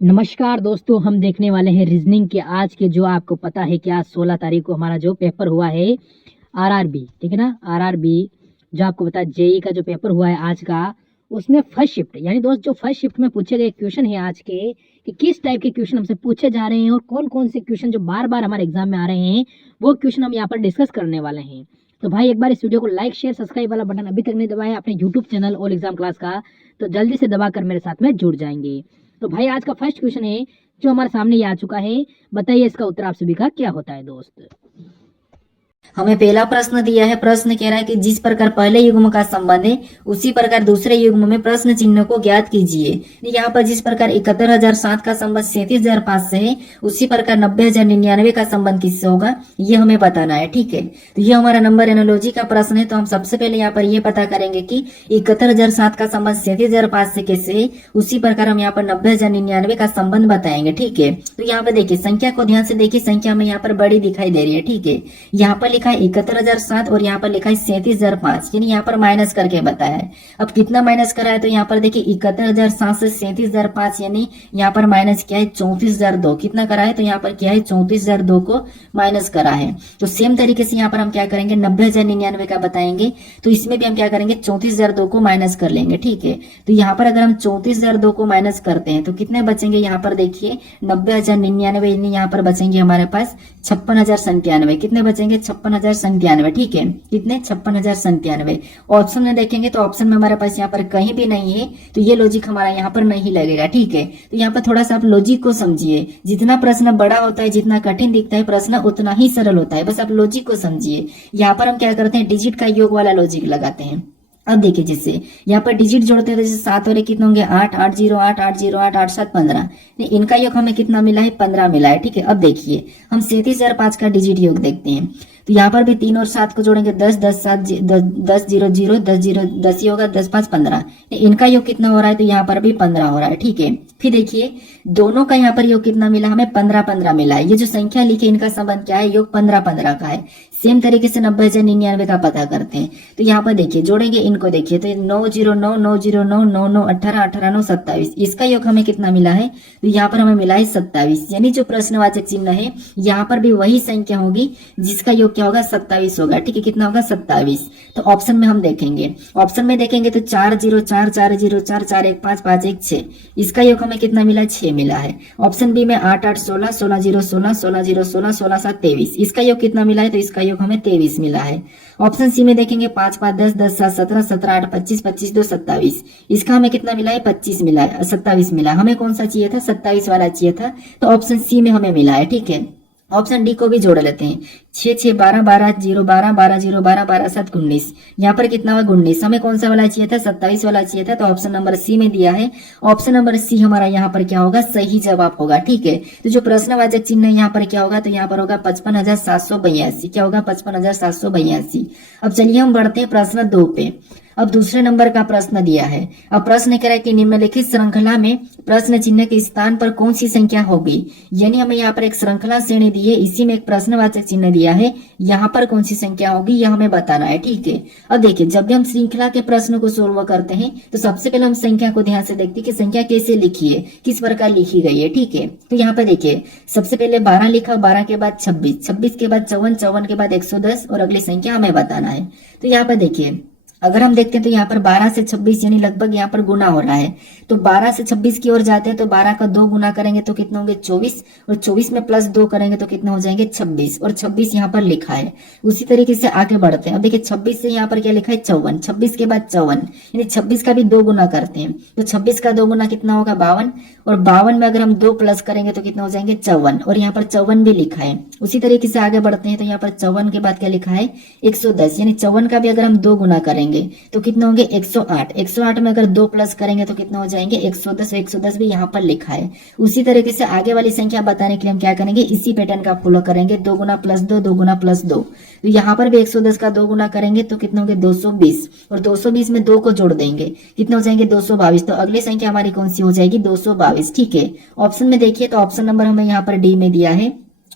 नमस्कार दोस्तों, हम देखने वाले हैं रीजनिंग के आज के जो आपको पता है कि आज 16 तारीख को हमारा जो पेपर हुआ है आरआरबी, ठीक है ना। आरआरबी जो आपको पता है जेई का जो पेपर हुआ है आज का, उसमें फर्स्ट शिफ्ट यानी दोस्त जो फर्स्ट शिफ्ट में पूछे गए क्वेश्चन है आज के कि किस टाइप के क्वेश्चन हमसे पूछे जा रहे हैं और कौन कौन से क्वेश्चन जो बार बार हमारे एग्जाम में आ रहे हैं वो क्वेश्चन हम यहाँ पर डिस्कस करने वाले हैं। तो भाई एक बार इस वीडियो को लाइक शेयर सब्सक्राइब वाला बटन अभी तक नहीं दबाया अपने YouTube channel all exam class का, तो जल्दी से दबाकर मेरे साथ में जुड़ जाएंगे। तो भाई आज का फर्स्ट क्वेश्चन है जो हमारे सामने ये आ चुका है, बताइए इसका उत्तर आप सभी का क्या होता है दोस्त। हमें पहला प्रश्न दिया है। प्रश्न कह रहा है कि जिस प्रकार पहले युग्म का संबंध है उसी प्रकार दूसरे युग्म में प्रश्न चिन्ह को ज्ञात कीजिए। यहाँ पर जिस प्रकार 71,007 का संबंध 37,005 से है उसी प्रकार 90,099 का संबंध किससे होगा ये हमें बताना है। ठीक है, तो ये हमारा नंबर एनोलॉजी का प्रश्न है। तो हम सबसे पहले यहाँ पर ये पता करेंगे कि 71,007 का संबंध 37,005 से कैसे है, उसी प्रकार हम यहाँ पर 90,099 का संबंध बताएंगे। ठीक है, तो यहाँ पर देखिए संख्या को ध्यान से देखिए, संख्या में यहाँ पर बड़ी दिखाई दे रही है। ठीक है, यहाँ पर लिखा है 71,007 और यहाँ पर लिखा है 37,005, यानी यहाँ पर माइनस करके बताया है। अब कितना माइनस करा है तो यहाँ पर देखिए 71,007 से 37,005 यानी यहाँ पर माइनस किया है 34,002। कितना करा है तो यहाँ पर किया है 34,002 को माइनस करा है। तो सेम तरीके से यहाँ पर हम क्या करेंगे 90,099 का बताएंगे, तो इसमें भी हम क्या करेंगे 34,002 को माइनस कर लेंगे। ठीक है, तो यहाँ पर अगर हम 34,002 को माइनस करते हैं तो कितने बचेंगे, यहाँ पर देखिए 90,099 यानी यहाँ पर बचेंगे हमारे पास 56,097। कितने बचेंगे 56,097। ठीक है, कितने 56,097। ऑप्शन में देखेंगे तो ऑप्शन में हमारे पास यहाँ पर कहीं भी नहीं है, तो ये लॉजिक हमारा यहाँ पर नहीं लगेगा। ठीक है, तो यहाँ पर थोड़ा सा आप लॉजिक को समझिए। जितना प्रश्न बड़ा होता है, जितना कठिन दिखता है प्रश्न, उतना ही सरल होता है। बस आप लॉजिक को समझिए। यहाँ पर हम क्या करते हैं डिजिट का योग वाला लॉजिक लगाते हैं। अब देखिए जैसे यहाँ पर डिजिट जोड़ते हैं, जैसे 7 और 1 कितने होंगे 8, 8 0 8 8 0 8 8 7 15। इनका योग हमें कितना मिला है 15 मिला है। ठीक है, अब देखिए हम 37,005 का डिजिट योग देखते हैं। तो यहाँ पर भी 3 और 7 को जोड़ेंगे 10 10 7 10 0 0 10 0 10 ही होगा 10 5 15। इनका योग कितना हो रहा है तो यहाँ पर भी 15 हो रहा है। ठीक है, फिर देखिए दोनों का यहाँ पर योग कितना मिला हमें 15 15 मिला है। ये जो संख्या लिखी इनका संबंध क्या है, योग 15 15 का है। सेम तरीके से 90,099 का पता करते हैं। तो यहाँ पर देखिए जोड़ेंगे इनको, देखिए तो 9 0 9 9 0 9 9 9 18 18 9 27। इसका योग हमें कितना मिला है तो यहाँ पर हमें मिला है 27, यानी जो प्रश्नवाचक चिन्ह है यहाँ पर भी वही संख्या होगी जिसका योग क्या होगा 27 होगा। ठीक है, कितना होगा 27। तो ऑप्शन में हम देखेंगे, ऑप्शन में देखेंगे तो 4 0 4 4 0 4 4 1 5 5 1 6। इसका योग हमें कितना मिला 6 मिला है। ऑप्शन बी में 8 8 16 16 0 16 16 0 16 16 7 23। इसका योग कितना मिला है तो इसका योग हमें 23 मिला है। ऑप्शन सी में देखेंगे 5 5 10 10 7 17 17 8 25 25 2 27। इसका हमें कितना मिला है 25 मिला है, 27 मिला। हमें कौन सा चाहिए था 27 वाला चाहिए था, तो ऑप्शन सी में हमें मिला है। ठीक है, ऑप्शन डी को भी जोड़ लेते हैं। 6 6 12 12 0 12 12 0 12 12 7 19। यहाँ पर कितना हुआ 19। हमें कौन सा वाला चाहिए था 27 वाला चाहिए था, तो ऑप्शन नंबर सी में दिया है। ऑप्शन नंबर सी हमारा यहाँ पर क्या होगा सही जवाब होगा। ठीक है, तो जो प्रश्नवाचक चिन्ह है यहाँ पर क्या होगा तो यहाँ पर होगा 55,782। क्या होगा 55,782। अब चलिए हम बढ़ते हैं प्रश्न 2 पे। अब दूसरे नंबर का प्रश्न दिया है। अब प्रश्न कह रहा है कि निम्नलिखित श्रृंखला में प्रश्न चिन्ह के स्थान पर कौन सी संख्या होगी, यानी हमें यहाँ पर एक श्रृंखला श्रेणी दी है, इसी में एक प्रश्नवाचक चिन्ह दिया है, यहाँ पर कौन सी संख्या होगी यह हमें बताना है। ठीक है, अब देखिए जब भी हम श्रृंखला के प्रश्न को सोल्व करते हैं तो सबसे पहले हम संख्या को ध्यान से देखते हैं कि संख्या कैसे लिखी है, किस प्रकार लिखी गई है। ठीक है, तो यहाँ पर देखिए सबसे पहले 12 लिखा, 12 के बाद 26, 26 के बाद 54, 54 के बाद 110 और अगली संख्या हमें बताना है। तो यहाँ पर देखिए अगर हम देखते हैं तो यहाँ पर 12 से 26 यानी लगभग यहाँ पर गुना हो रहा है। तो 12 से 26 की ओर जाते हैं तो 12 का 2 गुना करेंगे तो कितना होंगे 24, और 24 में प्लस 2 करेंगे तो कितना हो जाएंगे 26, और 26 यहाँ पर लिखा है। उसी तरीके से आगे बढ़ते हैं। अब देखिए 26 से यहाँ पर क्या लिखा है 54, 26 के बाद 54 यानी 26 का भी 2 गुना करते हैं तो 26 का 2 गुना कितना होगा 52, और 52 में अगर हम 2 प्लस करेंगे तो कितना हो जाएंगे 54, और यहाँ पर 54 भी लिखा है। उसी तरीके से आगे बढ़ते हैं तो यहाँ पर 54 के बाद क्या लिखा है 110, यानी 54 का भी अगर हम 2 गुना करेंगे तो कितना होंगे 108, 108 में अगर 2 प्लस करेंगे तो कितना हो जाएंगे 110, 110 भी यहाँ पर लिखा है। उसी तरीके से आगे वाली संख्या बताने के लिए हम क्या करेंगे इसी पैटर्न का फॉलो करेंगे, 2 गुना प्लस 2, 2 गुना प्लस 2। तो यहाँ पर भी 110 का 2 गुना करेंगे तो कितना होंगे 220, और 220 में 2 को जोड़ देंगे कितना हो जाएंगे 222। तो अगली संख्या हमारी कौन सी हो जाएगी 222। ठीक है, ऑप्शन में देखिए तो ऑप्शन नंबर हमें यहाँ पर डी में दिया है।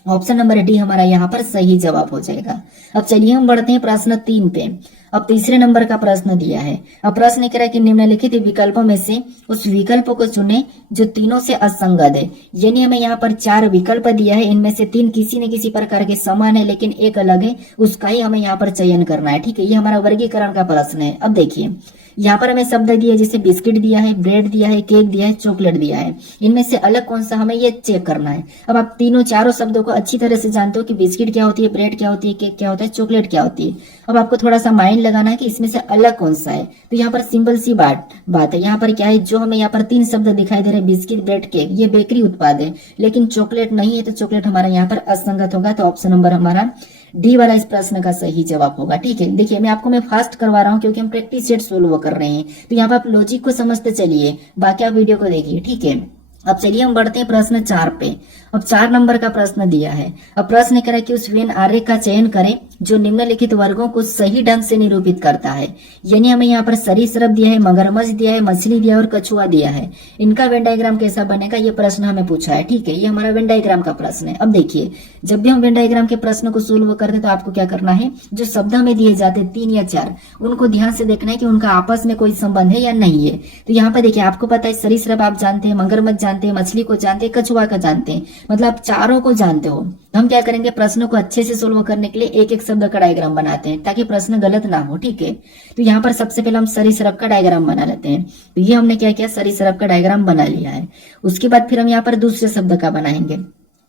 ऑप्शन नंबर डी हमारा यहाँ पर सही जवाब हो जाएगा। अब चलिए हम बढ़ते हैं प्रश्न 3 पे। अब तीसरे नंबर का प्रश्न दिया है। अब प्रश्न कह रहा है कि निम्नलिखित विकल्पों में से उस विकल्प को चुने जो तीनों से असंगत है। यानी हमें यहाँ पर 4 विकल्प दिया है, इनमें से 3 किसी न किसी प्रकार के समान है लेकिन एक अलग है, उसका ही हमें यहाँ पर चयन करना है। ठीक है, ये हमारा वर्गीकरण का प्रश्न है। अब देखिए यहाँ पर हमें शब्द दिया है, जैसे बिस्किट दिया है, ब्रेड दिया है, केक दिया है, चॉकलेट दिया है। इनमें से अलग कौन सा हमें ये चेक करना है। अब आप तीनों चारों शब्दों को अच्छी तरह से जानते हो कि बिस्किट क्या होती है, ब्रेड क्या होती है, केक क्या होता है, चॉकलेट क्या होती है। अब आपको थोड़ा सा माइंड लगाना है कि इसमें से अलग कौन सा है। तो यहाँ पर सिंपल सी बात है, यहाँ पर क्या है, जो हमें यहाँ पर 3 शब्द दिखाई दे रहे हैं, बिस्किट, ब्रेड, केक, ये बेकरी उत्पाद है, लेकिन चॉकलेट नहीं है, तो चॉकलेट हमारा यहाँ पर असंगत होगा। तो ऑप्शन नंबर हमारा डी वाला इस प्रश्न का सही जवाब होगा। ठीक है, देखिए मैं फास्ट करवा रहा हूँ क्योंकि हम प्रैक्टिस सेट सोल्व कर रहे हैं, तो यहाँ पर आप लॉजिक को समझते चलिए, बाकी आप वीडियो को देखिए। ठीक है, अब चलिए हम बढ़ते हैं प्रश्न 4 पे। अब 4 नंबर का प्रश्न दिया है। अब प्रश्न कह रहा है कि उस वेन आरेख का चयन करें जो निम्नलिखित वर्गों को सही ढंग से निरूपित करता है। यानी हमें यहाँ पर सरीसृप दिया है, मगरमच्छ दिया है, मछली दिया है और कछुआ दिया है। इनका वेन डायग्राम कैसा बनेगा, ये प्रश्न हमें पूछा है। ठीक है, ये हमारा वेन डायग्राम का प्रश्न है। अब देखिए, जब भी हम वेन डायग्राम के प्रश्न को सोल्व करते तो आपको क्या करना है, जो शब्द हमें दिए जाते हैं 3 या 4, उनको ध्यान से देखना है कि उनका आपस में कोई संबंध है या नहीं है। तो यहाँ पर देखिए, आपको पता है सरीसृप आप जानते हैं, मगरमच्छ जानते हैं, मछली को जानते हैं, कछुआ का जानते हैं, मतलब आप चारों को जानते हो। हम क्या करेंगे, प्रश्नों को अच्छे से सोल्व करने के लिए एक एक शब्द का डायग्राम बनाते हैं ताकि प्रश्न गलत ना हो। ठीक है, तो यहाँ पर सबसे पहले हम सरीसृप का डायग्राम बना लेते हैं। तो ये हमने क्या किया, सरीसृप का डायग्राम बना लिया है। उसके बाद फिर हम यहाँ पर दूसरे शब्द का बनाएंगे,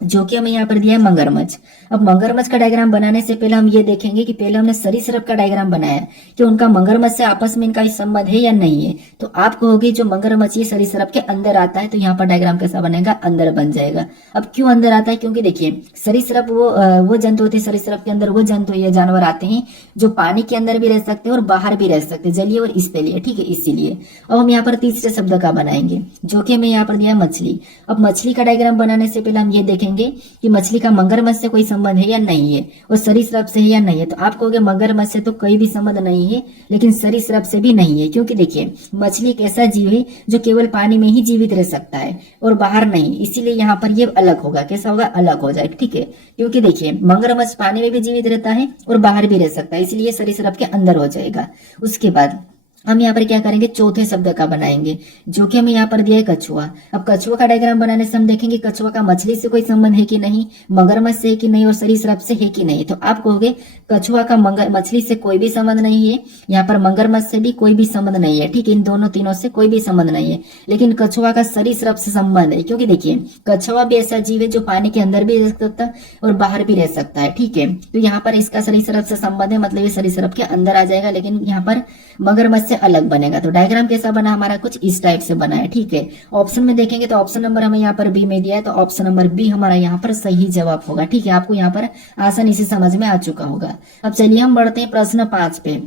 जो कि हमें यहाँ पर दिया है मगरमच्छ। अब मगरमच्छ का डायग्राम बनाने से पहले हम ये देखेंगे कि पहले हमने सरीसृप का डायग्राम बनाया कि उनका मगरमच्छ से आपस में इनका संबंध है या नहीं है। तो आप कहोगे जो मगरमच्छ ये सरीसृप के अंदर आता है, तो यहाँ पर डायग्राम कैसा बनेगा, अंदर बन जाएगा। अब क्यों अंदर आता है, क्योंकि देखिए सरीसृप वो जंतु होते हैं, सरीसृप के अंदर वो जंतु या जानवर आते हैं जो पानी के अंदर भी रह सकते हैं और बाहर भी रह सकते हैं, जलीय और स्थलीय। ठीक है, इसीलिए अब हम यहाँ पर तीसरे शब्द का बनाएंगे, जो कि हमें यहाँ पर दिया है मछली। अब मछली का डायग्राम बनाने से पहले हम ये देखेंगे कि मछली का मगरमच्छ से कोई संबंध है या नहीं है और सरीसृप से है या नहीं है। तो आप कहोगे मगरमच्छ से तो कोई भी संबंध नहीं है, लेकिन सरीसृप से भी नहीं है, क्योंकि देखिए मछली एक ऐसा जीव है जो केवल पानी में ही जीवित रह सकता है और बाहर नहीं, इसीलिए यहाँ पर ये अलग होगा। कैसा होगा, अलग हो जाएगा। ठीक है, क्योंकि देखिए मगरमच्छ पानी में भी जीवित रहता है और बाहर भी रह सकता है, इसलिए सरीसृप के अंदर हो जाएगा। उसके बाद हम यहाँ पर क्या करेंगे, चौथे शब्द का बनाएंगे, जो कि हमें यहाँ पर दिया है कछुआ। अब कछुआ का डायग्राम बनाने से हम देखेंगे कछुआ का मछली से कोई संबंध है कि नहीं, मगरमच्छ से है कि नहीं और सरीसृप से है कि नहीं। तो आप कहोगे कछुआ का मछली से कोई भी संबंध नहीं है, यहाँ पर मगरमच्छ से भी कोई भी संबंध नहीं है। ठीक है, इन दोनों तीनों से कोई भी संबंध नहीं है, लेकिन कछुआ का सरीसृप से संबंध है, क्योंकि देखिए कछुआ भी ऐसा जीव है जो पानी के अंदर भी रह सकता है और बाहर भी रह सकता है। ठीक है, तो यहाँ पर इसका सरीसृप से संबंध है, मतलब ये सरीसृप के अंदर आ जाएगा, लेकिन यहाँ पर मगरमच्छ से अलग बनेगा। तो डायग्राम कैसा बना, हमारा कुछ इस टाइप से बना है। ठीक है, ऑप्शन में देखेंगे तो ऑप्शन नंबर हमें यहाँ पर बी में दिया है, तो ऑप्शन नंबर बी हमारा यहाँ पर सही जवाब होगा। ठीक है, आपको यहाँ पर आसानी से समझ में आ चुका होगा। अब चलिए हम बढ़ते हैं प्रश्न 5 पे।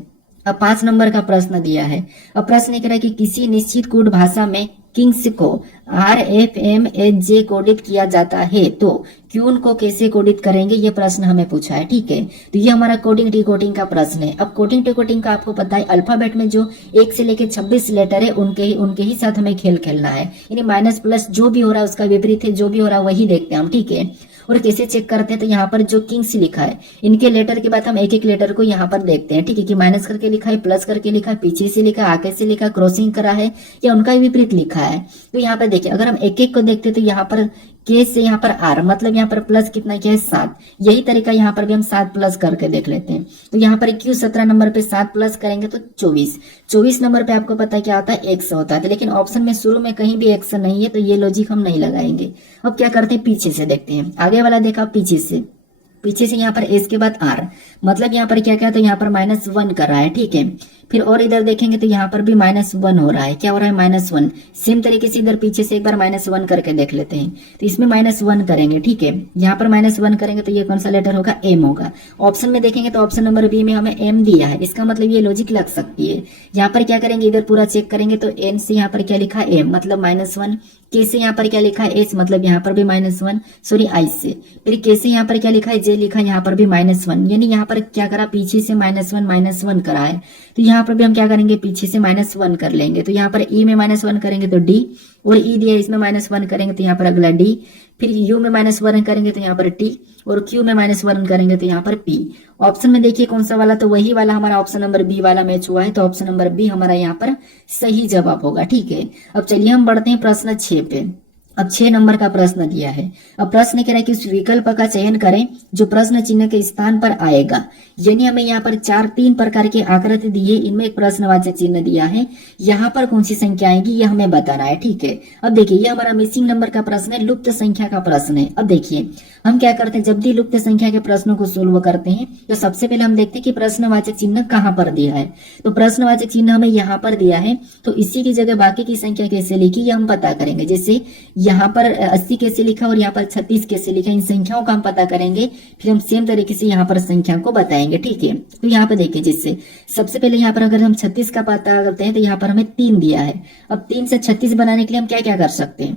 अब 5 नंबर का प्रश्न दिया है। अब प्रश्न कह रहा है कि किसी निश्चित कोड भाषा में किंग्स को RFMHJ कोडित किया जाता है, तो क्यून को कैसे कोडित करेंगे, ये प्रश्न हमें पूछा है। ठीक है, तो ये हमारा कोडिंग डिकोडिंग का प्रश्न है। अब कोडिंग डिकोडिंग का आपको पता है, अल्फाबेट में जो 1 से लेकर 26 लेटर है उनके ही साथ हमें खेल खेलना है, यानी माइनस प्लस जो भी हो रहा है उसका विपरीत है, जो भी हो रहा है वही देखते हैं हम। ठीक है, और कैसे चेक करते हैं, तो यहाँ पर जो किंग्स लिखा है इनके लेटर के बाद हम एक एक लेटर को यहाँ पर देखते हैं। ठीक है, कि माइनस करके लिखा है, प्लस करके लिखा है, पीछे से लिखा है, आगे से लिखा, क्रॉसिंग करा है या उनका विपरीत लिखा है। तो यहाँ पर देखिए, अगर हम एक एक को देखते हैं तो यहाँ पर के से यहाँ पर आर, मतलब यहाँ पर प्लस कितना किया है 7। यही तरीका यहाँ पर भी हम 7 प्लस करके देख लेते हैं। तो यहाँ पर क्यू 17 नंबर पे 7 प्लस करेंगे तो 24 नंबर पे आपको पता है क्या होता है, 100 होता है, लेकिन ऑप्शन में शुरू में कहीं भी 100 नहीं है, तो ये लॉजिक हम नहीं लगाएंगे। अब क्या करते हैं, पीछे से देखते हैं। आगे वाला देखा, पीछे से यहाँ पर एस के बाद आर, मतलब यहाँ पर क्या क्या, तो यहाँ पर -1 कर रहा है। ठीक है, फिर और इधर देखेंगे तो यहाँ पर भी -1 हो रहा है। क्या हो रहा है, -1। सेम तरीके से इधर पीछे से एक बार -1 करके देख लेते हैं, तो इसमें -1 करेंगे। ठीक है, यहाँ पर -1 करेंगे तो ये कौन सा लेटर होगा, एम होगा। ऑप्शन में देखेंगे तो ऑप्शन नंबर बी में हमें एम दिया है, इसका मतलब ये लॉजिक लग सकती है। यहाँ पर क्या करेंगे, इधर पूरा चेक करेंगे तो एन से यहाँ पर क्या लिखा है, एम मतलब -1, के से यहाँ पर क्या लिखा है, एस मतलब यहाँ पर भी -1, सॉरी आई से, फिर के से यहाँ पर क्या लिखा है, जे लिखा है, यहाँ पर भी -1, यानी यहाँ पर क्या करा, पीछे से -1 करा है। तो यहाँ यहाँ पर भी हम क्या करेंगे, पीछे से -1 कर लेंगे। तो यहाँ पर ई में -1 करेंगे तो डी, और ई दिया इसमें -1 करेंगे तो यहाँ पर अगला डी, फिर यू में -1 करेंगे तो यहाँ पर टी, और क्यू में -1 करेंगे तो यहाँ पर पी। ऑप्शन में देखिए कौन सा वाला, तो वही वाला हमारा ऑप्शन नंबर बी वाला मैच हुआ है, तो ऑप्शन नंबर बी हमारा यहाँ पर सही जवाब होगा। ठीक है, अब चलिए हम बढ़ते हैं प्रश्न 6 पे। अब 6 नंबर का प्रश्न दिया है। अब प्रश्न कह रहा है कि उस विकल्प का चयन करें जो प्रश्न चिन्ह के स्थान पर आएगा। यानी हमें यहाँ पर 3 प्रकार की आकृति दी है, इनमें एक प्रश्नवाचक चिन्ह दिया है, यहाँ पर कौन सी संख्या आएगी ये हमें बताना है। ठीक है, अब देखिए ये हमारा मिसिंग नंबर का प्रश्न है, लुप्त संख्या का प्रश्न है। अब देखिए हम क्या करते हैं, जब भी लुप्त संख्या के प्रश्नों को सोल्व करते हैं तो सबसे पहले हम देखते हैं कि प्रश्नवाचक चिन्ह कहाँ पर दिया है। तो प्रश्नवाचक चिन्ह हमें यहाँ पर दिया है, तो इसी की जगह बाकी की संख्या कैसे लिखी ये हम पता करेंगे। जैसे यहाँ पर 80 कैसे लिखा और यहाँ पर 36 कैसे लिखा, इन संख्याओं का हम पता करेंगे, फिर हम सेम तरीके से यहाँ पर संख्या को बताएंगे। ठीक है, तो यहाँ पर देखिए जिससे सबसे पहले यहाँ पर अगर हम 36 का पता करते हैं तो यहाँ पर हमें 3 दिया है। अब 3 से 36 बनाने के लिए हम क्या क्या कर सकते हैं,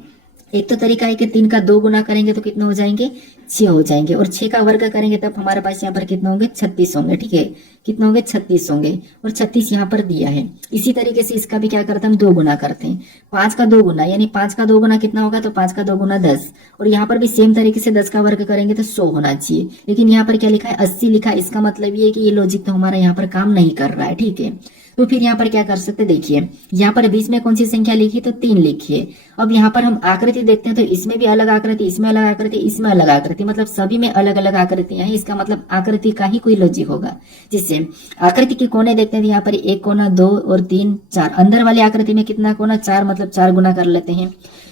एक तो तरीका है कि 3 का 2 गुना करेंगे तो कितने हो जाएंगे, 6 हो जाएंगे, और 6 का वर्ग करेंगे तब हमारे पास यहाँ पर कितने होंगे, 36 होंगे। ठीक है, कितने होंगे, 36 होंगे, और 36 यहाँ पर दिया है। इसी तरीके से इसका भी क्या करते हैं, हम 2 गुना करते हैं। 5 का 2 गुना यानी 5 का 2 गुना कितना होगा, तो 5 का 2 गुना 10, और यहाँ पर भी सेम तरीके से 10 का वर्ग करेंगे तो 100 होना चाहिए। लेकिन यहाँ पर क्या लिखा है, 80 लिखा है, इसका मतलब ये है कि ये लॉजिक तो हमारा यहाँ पर काम नहीं कर रहा है। ठीक है, तो फिर यहाँ पर क्या कर सकते, देखिए यहाँ पर बीच में कौन सी संख्या लिखी, तो 3 लिखिए। अब यहाँ पर हम आकृति देखते हैं तो इसमें भी अलग आकृति, इसमें अलग आकृति, इसमें अलग आकृति, मतलब सभी में अलग अलग आकृतियां हैं। इसका मतलब आकृति का ही कोई लॉजिक होगा। जिससे आकृति के कोने देखते हैं तो यहाँ पर 1 कोना, 2 और 3 4। अंदर वाली आकृति में कितना कोना, 4, मतलब 4 गुना कर लेते हैं।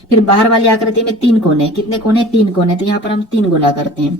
फिर बाहर वाली आकृति में 3 कोने, कितने कोने, 3 कोने, तो यहाँ पर हम 3 गुना करते हैं।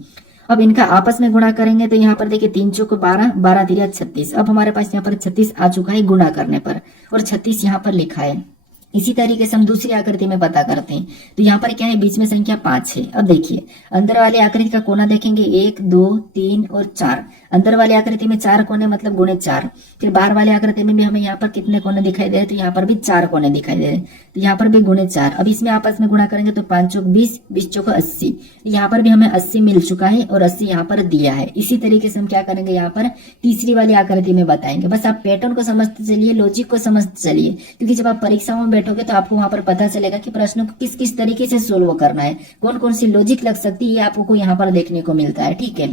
अब इनका आपस में गुणा करेंगे तो यहाँ पर देखिए 3 चौक 12, 12 तिरिया 36। अब हमारे पास यहाँ पर 36 आ चुका है गुणा करने पर, और 36 यहाँ पर लिखा है। इसी तरीके से हम दूसरी आकृति में पता करते हैं, तो यहाँ पर क्या है, बीच में संख्या 5 है। अब देखिए अंदर वाली आकृति का कोना देखेंगे 1, 2, 3 और 4। अंदर वाली आकृति में 4 कोने मतलब गुणे 4। फिर बाहर वाली आकृति में भी हमें यहाँ पर कितने कोने दिखाई दे रहे हैं, तो यहाँ पर भी 4 कोने दिखाई दे रहे हैं, तो यहाँ पर भी गुणे 4। अब इसमें आपस में गुणा करेंगे तो 5 चौक 20, 20 चौक 80। यहाँ पर भी हमें 80 मिल चुका है और 80 यहाँ पर दिया है। इसी तरीके से हम क्या करेंगे, यहाँ पर तीसरी वाली आकृति में बताएंगे। बस आप पैटर्न को समझते चलिए, लॉजिक को समझते चलिए, क्योंकि जब आप परीक्षाओं में बैठोगे तो आपको वहां पर पता चलेगा कि प्रश्नों को किस किस तरीके से सोल्व करना है, कौन कौन सी लॉजिक लग सकती है, ये आपको यहाँ पर देखने को मिलता है। ठीक है,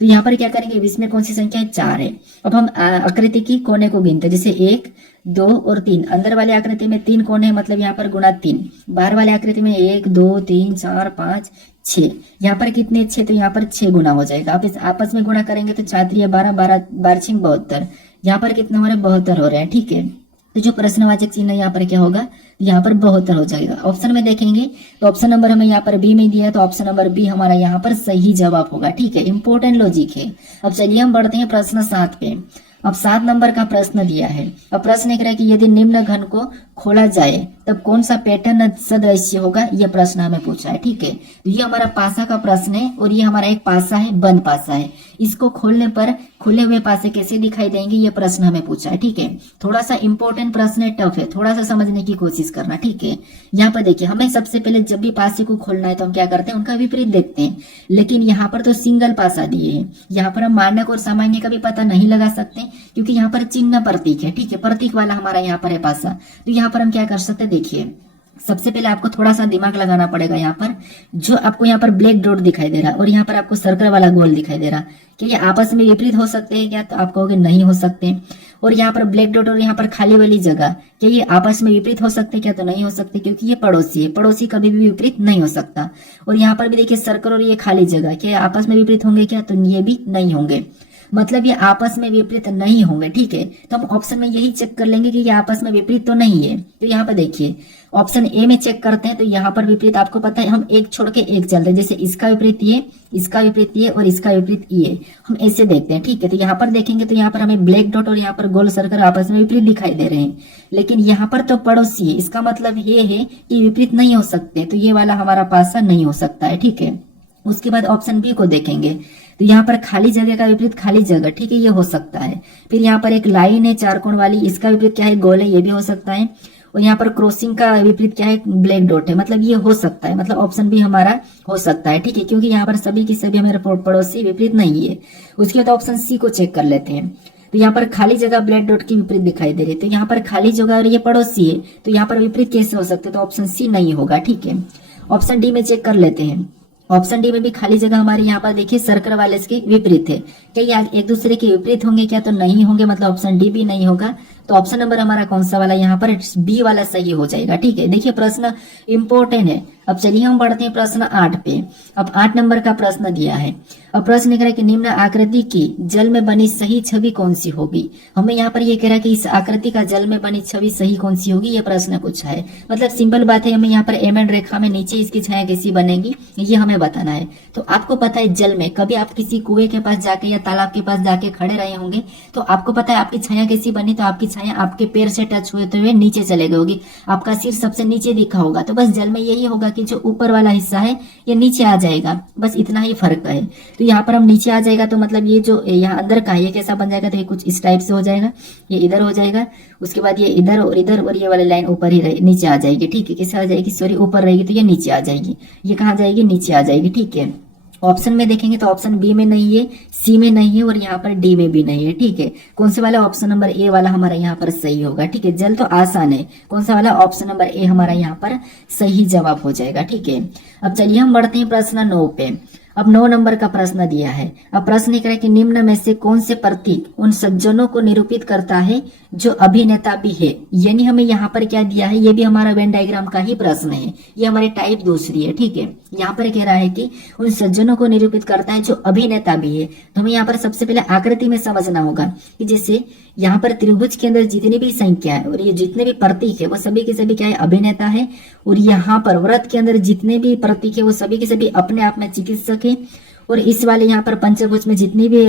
तो यहाँ पर क्या करेंगे, इसमें कौन सी संख्या है, 4 है। अब हम आकृति की कोने को गिनते हैं, जैसे 1, 2 और 3। अंदर वाली आकृति में 3 कोने मतलब यहाँ पर गुणा 3। बाहर वाली आकृति में 1, 2, 3, 4, 5, 6। यहाँ पर कितने 6, तो यहाँ पर 6 गुना हो जाएगा। आप इस आपस में गुणा करेंगे तो 4 3 12, 12 12 6 72। यहाँ पर कितने हो रहे हैं, 72 हो रहे हैं। ठीक है, तो जो प्रश्नवाचक चिन्ह यहाँ पर क्या होगा, यहाँ पर 72 हो जाएगा। ऑप्शन में देखेंगे तो ऑप्शन नंबर हमें यहाँ पर बी में दिया है, तो ऑप्शन नंबर बी हमारा यहाँ पर सही जवाब होगा। ठीक है, इंपॉर्टेंट लॉजिक है। अब चलिए हम बढ़ते हैं प्रश्न 7 पे। अब 7 नंबर का प्रश्न दिया है। अब प्रश्न कह रहा है कि यदि निम्न घन को खोला जाए तब कौन सा पैटर्न सदृश्य होगा, यह प्रश्न हमें पूछा है। ठीक है, तो ये हमारा पासा का प्रश्न है, और ये हमारा एक पासा है, बंद पासा है। इसको खोलने पर खुले हुए पासे कैसे दिखाई देंगे, ये प्रश्न हमें पूछा है। ठीक है, थोड़ा सा इंपॉर्टेंट प्रश्न है, टफ है, थोड़ा सा समझने की कोशिश करना। ठीक है, यहाँ पर देखिए हमें सबसे पहले जब भी पासे को खोलना है तो हम क्या करते हैं, उनका विपरीत देखते हैं। लेकिन यहाँ पर तो सिंगल पासा दिए हैं, यहाँ पर हम मानक और सामान्य का भी पता नहीं लगा सकते, क्योंकि यहाँ पर चिन्ह प्रतीक है। ठीक है, प्रतीक वाला हमारा यहाँ पर है पासा। तो यहाँ पर हम क्या कर सकते हैं, देखिए सबसे पहले आपको थोड़ा सा दिमाग लगाना पड़ेगा। यहाँ पर जो आपको यहाँ पर ब्लैक डॉट दिखाई दे रहा है और यहाँ पर आपको सर्कल वाला गोल दिखाई दे रहा, क्या ये आपस में विपरीत हो सकते हैं क्या, तो आप कहोगे नहीं हो सकते। और यहाँ पर ब्लैक डॉट और यहाँ पर खाली वाली जगह, क्या ये आपस में विपरीत हो सकते हैं क्या, तो नहीं हो सकते, क्योंकि ये पड़ोसी है, पड़ोसी कभी भी विपरीत नहीं हो सकता। और यहाँ पर भी देखिए सर्कल और ये खाली जगह, क्या आपस में विपरीत होंगे क्या, तो ये भी नहीं होंगे, मतलब ये आपस में विपरीत नहीं होंगे। ठीक है, तो हम ऑप्शन में यही चेक कर लेंगे कि ये आपस में विपरीत तो नहीं है। तो यहाँ पर देखिए ऑप्शन ए में चेक करते हैं, तो यहाँ पर विपरीत आपको पता है, हम एक छोड़ के एक चलते हैं। जैसे इसका विपरीत ये, इसका विपरीत ये और इसका विपरीत ये, हम ऐसे देखते हैं। ठीक है, तो यहाँ पर देखेंगे तो यहाँ पर हमें ब्लैक डॉट और यहाँ पर गोल सर्कल आपस में विपरीत दिखाई दे रहे हैं, लेकिन यहाँ पर तो पड़ोसी है, इसका मतलब ये है कि विपरीत नहीं हो सकते, तो ये वाला हमारा पासा नहीं हो सकता है। ठीक है, उसके बाद ऑप्शन बी को देखेंगे, तो यहाँ पर खाली जगह का विपरीत खाली जगह, ठीक है, ये हो सकता है। फिर यहाँ पर एक लाइन है चार कोण वाली, इसका विपरीत क्या है, गोल है, ये भी हो सकता है। और यहाँ पर क्रॉसिंग का विपरीत क्या है, ब्लैक डॉट है, मतलब ये हो सकता है, मतलब ऑप्शन भी हमारा हो सकता है। ठीक है, क्योंकि यहाँ पर सभी की सभी हमारे पड़ोसी विपरीत नहीं है। उसके बाद ऑप्शन सी को चेक कर लेते हैं। तो यहाँ पर खाली जगह ब्लैक डॉट की विपरीत दिखाई दे रही है, तो यहाँ पर खाली जगह और ये पड़ोसी है, तो यहाँ पर विपरीत कैसे हो सकते, तो ऑप्शन सी नहीं होगा। ठीक है, ऑप्शन डी में चेक कर लेते हैं। ऑप्शन डी में भी खाली जगह हमारे यहाँ पर देखिए सर्कल वाले इसके विपरीत है, क्या ये एक दूसरे के विपरीत होंगे क्या, तो नहीं होंगे, मतलब ऑप्शन डी भी नहीं होगा। तो ऑप्शन नंबर हमारा कौन सा वाला यहाँ पर बी वाला सही हो जाएगा। ठीक है, देखिए प्रश्न इंपॉर्टेंट है। अब चलिए हम बढ़ते हैं प्रश्न 8 पे। अब 8 नंबर का प्रश्न दिया है। अब प्रश्न कह रहा है कि निम्न आकृति की जल में बनी सही छवि कौन सी होगी। हमें यहाँ पर ये कह रहा है कि इस आकृति का जल में बनी छवि सही कौन सी होगी, ये प्रश्न पूछा है। मतलब सिंपल बात है, हमें यहाँ पर एम एंड रेखा में नीचे इसकी छाया कैसी बनेगी ये हमें बताना है। तो आपको पता है जल में कभी आप किसी कुएं के पास जाके या तालाब के पास जाके खड़े रहे होंगे, तो आपको पता है आपकी छाया कैसी बनी, तो आपकी छाया आपके पैर से टच होते हुए नीचे चले गई होगी, आपका सिर सबसे नीचे दिखा होगा। तो बस जल में यही होगा कि जो ऊपर वाला हिस्सा है ये नीचे आ जाएगा, बस इतना ही फर्क है। तो यहाँ पर हम नीचे आ जाएगा, तो मतलब ये जो यहाँ अंदर का है ये कैसा बन जाएगा, तो ये कुछ इस टाइप से हो जाएगा, ये इधर हो जाएगा, उसके बाद ये इधर और ये वाली लाइन ऊपर ही नीचे आ जाएगी। ठीक है, कैसे आ जाएगी, सॉरी ऊपर रहेगी तो ये नीचे आ जाएगी, ये कहाँ जाएगी, नीचे आ जाएगी। ठीक है, ऑप्शन में देखेंगे तो ऑप्शन बी में नहीं है, सी में नहीं है और यहाँ पर डी में भी नहीं है। ठीक है, कौन से वाला, ऑप्शन नंबर ए वाला हमारा यहाँ पर सही होगा। ठीक है, जल तो आसान है, कौन सा वाला, ऑप्शन नंबर ए हमारा यहाँ पर सही जवाब हो जाएगा। ठीक है, अब चलिए हम बढ़ते हैं प्रश्न 9 पे। अब 9 नंबर का प्रश्न दिया है। अब प्रश्न ये कह रहा है कि निम्न में से कौन से प्रतीक उन सज्जनों को निरूपित करता है जो अभिनेता भी है। यानी हमें यहाँ पर क्या दिया है, ये भी हमारा वेन डायग्राम का ही प्रश्न है, ये हमारी टाइप दूसरी है। ठीक है, यहाँ पर कह रहा है कि उन सज्जनों को निरूपित करता है जो अभिनेता भी है। तो हमें यहाँ पर सबसे पहले आकृति में समझना होगा कि जैसे यहाँ पर त्रिभुज के अंदर जितनी भी संख्या है और ये जितने भी प्रतीक है वो सभी के सभी क्या है, अभिनेता है। और यहाँ पर वृत्त के अंदर जितने भी प्रतीक है वो सभी के सभी अपने आप में चिकित्सक है। और इस वाले यहाँ पर पंचभुज में जितनी भी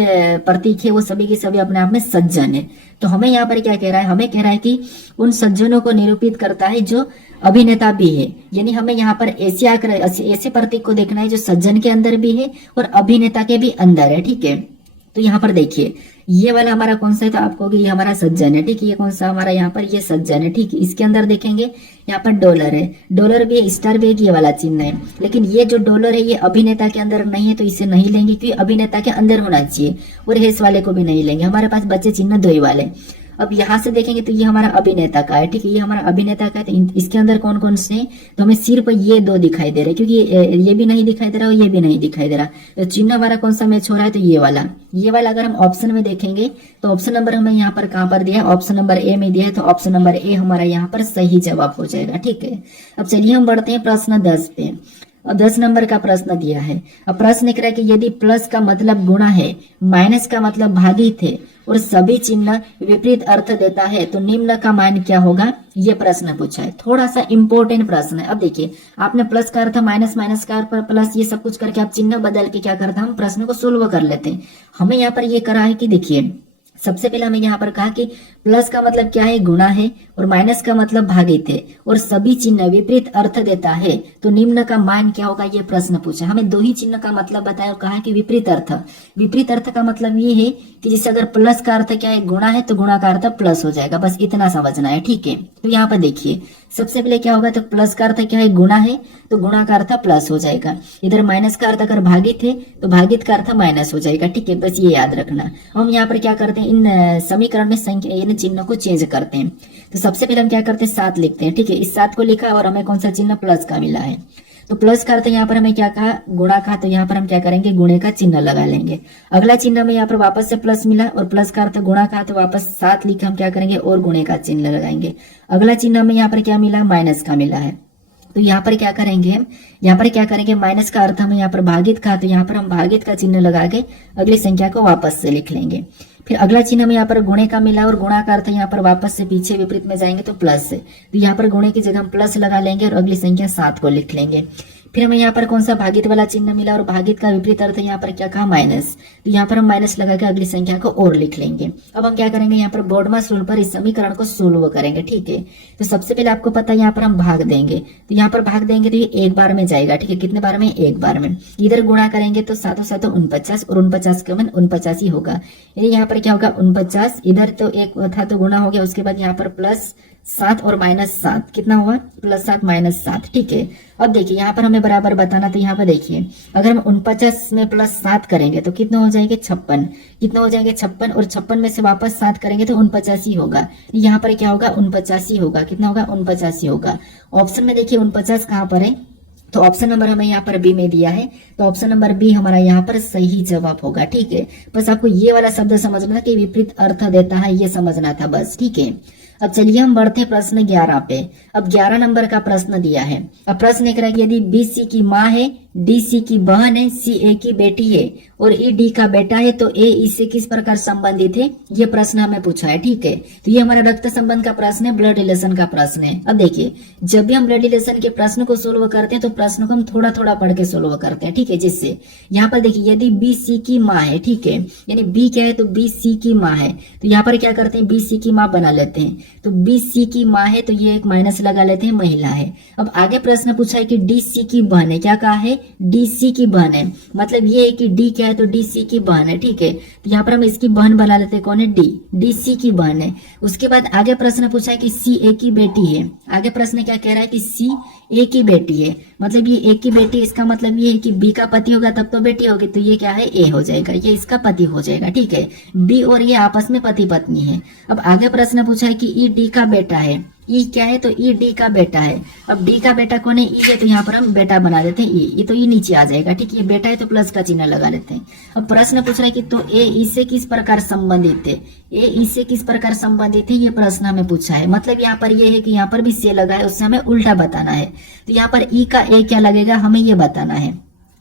प्रतीक है वो सभी के सभी अपने आप में सज्जन है। तो हमें यहाँ पर क्या कह रहा है, हमें कह रहा है कि उन सज्जनों को निरूपित करता है जो अभिनेता भी है। यानी हमें यहाँ पर ऐसे प्रतीक को देखना है जो सज्जन के अंदर भी है और अभिनेता के भी अंदर है। ठीक है, तो यहाँ पर देखिए ये वाला हमारा कौन सा है, तो आपको ये हमारा सज्जन है। ठीक है, ये कौन सा हमारा यहाँ पर ये सज्जन है। ठीक है, इसके अंदर देखेंगे यहाँ पर डॉलर है, डॉलर भी है, स्टार भी है, ये वाला चिन्ह है। लेकिन ये जो डॉलर है ये अभिनेता के अंदर नहीं है, तो इसे नहीं लेंगे क्योंकि अभिनेता के अंदर होना चाहिए। और इस वाले को भी नहीं लेंगे, हमारे पास बचे चिन्ह 2 ही वाले। अब यहाँ से देखेंगे तो ये हमारा अभिनेता का है। ठीक है, ये हमारा अभिनेता का है, तो इसके अंदर कौन कौन से, तो हमें सिर्फ ये 2 दिखाई दे रहे हैं, क्योंकि ये भी नहीं दिखाई दे रहा और ये भी नहीं दिखाई दे रहा। तो चिन्ह हमारा कौन सा मैच हो रहा है, तो ये वाला। अगर हम ऑप्शन में देखेंगे तो ऑप्शन नंबर हमें यहाँ पर कहाँ पर दिया है, ऑप्शन नंबर ए में दिया है, तो ऑप्शन नंबर ए हमारा यहाँ पर सही जवाब हो जाएगा। ठीक है, अब चलिए हम बढ़ते हैं प्रश्न 10 पे। और 10 नंबर का प्रश्न दिया है। अब प्रश्न कह रहा है कि यदि प्लस का मतलब गुणा है, माइनस का मतलब भागित है और सभी चिन्ह विपरीत अर्थ देता है तो निम्न का मान क्या होगा, ये प्रश्न पूछा है। थोड़ा सा इंपॉर्टेंट प्रश्न है। अब देखिए आपने प्लस का अर्थ माइनस, माइनस का अर्थ प्लस, ये सब कुछ करके आप चिन्ह बदल के क्या करते हैं, हम प्रश्न को सोल्व कर लेते हैं। हमें यहाँ पर ये करा है कि देखिए सबसे पहले हमें यहाँ पर कहा कि प्लस का मतलब क्या है, गुणा है, और माइनस का मतलब भागित है और सभी चिन्ह विपरीत अर्थ देता है तो निम्न का मान क्या होगा, ये प्रश्न पूछा। हमें 2 ही चिन्ह का मतलब बताया और कहा कि विपरीत अर्थ। विपरीत अर्थ का मतलब ये है कि जैसे अगर प्लस का अर्थ क्या है, गुणा है, तो गुणा का अर्थ प्लस हो जाएगा, बस इतना समझना है। ठीक है, तो यहाँ पर देखिए सबसे पहले क्या होगा, तो प्लस का अर्थ क्या है, गुणा है, तो गुणा का अर्थ प्लस हो जाएगा। इधर माइनस का अर्थ अगर भागित है तो भागित का अर्थ माइनस हो जाएगा। ठीक है, बस ये याद रखना। हम यहाँ पर क्या करते हैं, इन समीकरण में संख्या इन चिन्हों को चेंज करते हैं। तो सबसे पहले हम क्या करते हैं, 7 लिखते हैं। ठीक है, इस 7 को लिखा और हमें कौन सा चिन्ह, प्लस का मिला है। तो प्लस का अर्थ यहाँ पर हमें क्या कहा, गुणा कहा, तो यहाँ पर हम क्या करेंगे, गुणे का चिन्ह लगा लेंगे। अगला चिन्ह में यहाँ पर वापस से प्लस मिला और प्लस का अर्थ गुणा कहा, तो वापस 7 लिखा, हम क्या करेंगे और गुणे का चिन्ह लगाएंगे। अगला चिन्ह में यहाँ पर क्या मिला, माइनस का मिला है, तो यहाँ पर क्या करेंगे, माइनस का अर्थ हमें यहाँ पर भागित का, तो यहाँ पर हम भागित का चिन्ह लगा के अगली संख्या को वापस से लिख लेंगे। फिर अगला चिन्ह में यहाँ पर गुणे का मिला और गुणा का अर्थ यहाँ पर वापस से पीछे विपरीत में जाएंगे तो प्लस से, तो यहाँ पर गुणे की जगह हम प्लस लगा लेंगे और अगली संख्या 7 को लिख लेंगे। फिर हमें यहाँ पर कौन सा भागित वाला चिन्ह मिला और भागित का विपरीत अर्थ यहाँ पर क्या कहा, माइनस, तो यहाँ पर हम माइनस लगा के अगली संख्या को और लिख लेंगे। अब हम क्या करेंगे, यहाँ पर बोर्डमास रूल पर इस समीकरण को सोल्व करेंगे। ठीक है, तो सबसे पहले आपको पता है यहाँ पर हम भाग देंगे, तो यहाँ पर भाग देंगे तो ये 1 बार में जाएगा। ठीक है, कितने बार में, 1 बार में। इधर गुणा करेंगे तो 7 7 49 और 49 का मान 49 ही होगा। यानी यहाँ पर क्या होगा, 49, इधर तो 1 था तो गुणा हो गया, उसके बाद यहाँ पर प्लस 7 और -7 कितना हुआ, +7 -7। ठीक है, अब देखिए यहाँ पर हमें बराबर बताना, तो यहाँ पर देखिए अगर हम 49 में +7 करेंगे तो कितना हो जाएंगे 56, कितना हो जाएंगे 56, और 56 में से वापस 7 करेंगे तो 49 ही होगा। यहाँ पर क्या होगा 49 ही होगा, कितना होगा 49 ही होगा। ऑप्शन में देखिए 49 कहाँ पर है, तो ऑप्शन नंबर हमें यहाँ पर बी में दिया है, तो ऑप्शन नंबर बी हमारा यहाँ पर सही जवाब होगा। ठीक है, बस आपको ये वाला शब्द समझना था कि विपरीत अर्थ देता है, ये समझना था बस। ठीक है, अब चलिए हम बढ़ते प्रश्न 11 पे। अब 11 नंबर का प्रश्न दिया है। अब प्रश्न एक रहा कि यदि बी सी की माँ है, डी सी की बहन है, सी ए की बेटी है और ई डी का बेटा है, तो ए इससे किस प्रकार संबंधित है, ये प्रश्न हमें पूछा है। ठीक है, तो ये हमारा रक्त संबंध का प्रश्न है, ब्लड रिलेशन का प्रश्न है। अब देखिए जब भी हम ब्लड रिलेशन के प्रश्न को सोल्व करते हैं तो प्रश्न को हम थोड़ा थोड़ा पढ़ के सोल्व करते हैं। ठीक है, जिससे यहाँ पर देखिए यदि बी सी की माँ है, ठीक है, यानी बी क्या है तो बी सी की माँ है, तो यहाँ पर क्या करते हैं बी सी की माँ बना लेते हैं, तो बी सी की माँ है तो ये एक माइनस लगा लेते हैं, महिला है। अब आगे प्रश्न पूछा है कि डी सी की बहन है, क्या कहा है डी सी की बहन है, मतलब ये है कि डी क्या है तो डी सी की बहन है। ठीक है, तो यहाँ पर हम इसकी बहन बना लेते हैं, कौन है डी, डी सी की बहन है। उसके बाद आगे प्रश्न पूछा है कि सी ए की बेटी है, आगे प्रश्न क्या कह रहा है कि सी ए की बेटी है, मतलब ये ए की बेटी, इसका मतलब ये है कि बी का पति होगा तब तो बेटी होगी, तो ये क्या है ए हो जाएगा, ये इसका पति हो जाएगा। ठीक है, बी और ये आपस में पति पत्नी है। अब आगे प्रश्न पूछा है कि ई डी का बेटा है, ई क्या है तो ई डी का बेटा है। अब डी का बेटा कौन है ई है, तो यहाँ पर हम बेटा बना देते हैं ई, ये तो ई नीचे आ जाएगा। ठीक है, ये बेटा है तो प्लस का चिन्ह लगा लेते हैं। अब प्रश्न पूछ रहा है कि तो ए इससे किस प्रकार संबंधित है, ए इससे किस प्रकार संबंधित है, ये प्रश्न हमें पूछा है। मतलब यहाँ पर ये है कि यहाँ पर भी से लगा है, उससे हमें उल्टा बताना है। तो यहाँ पर ई का ए क्या लगेगा हमें ये बताना है,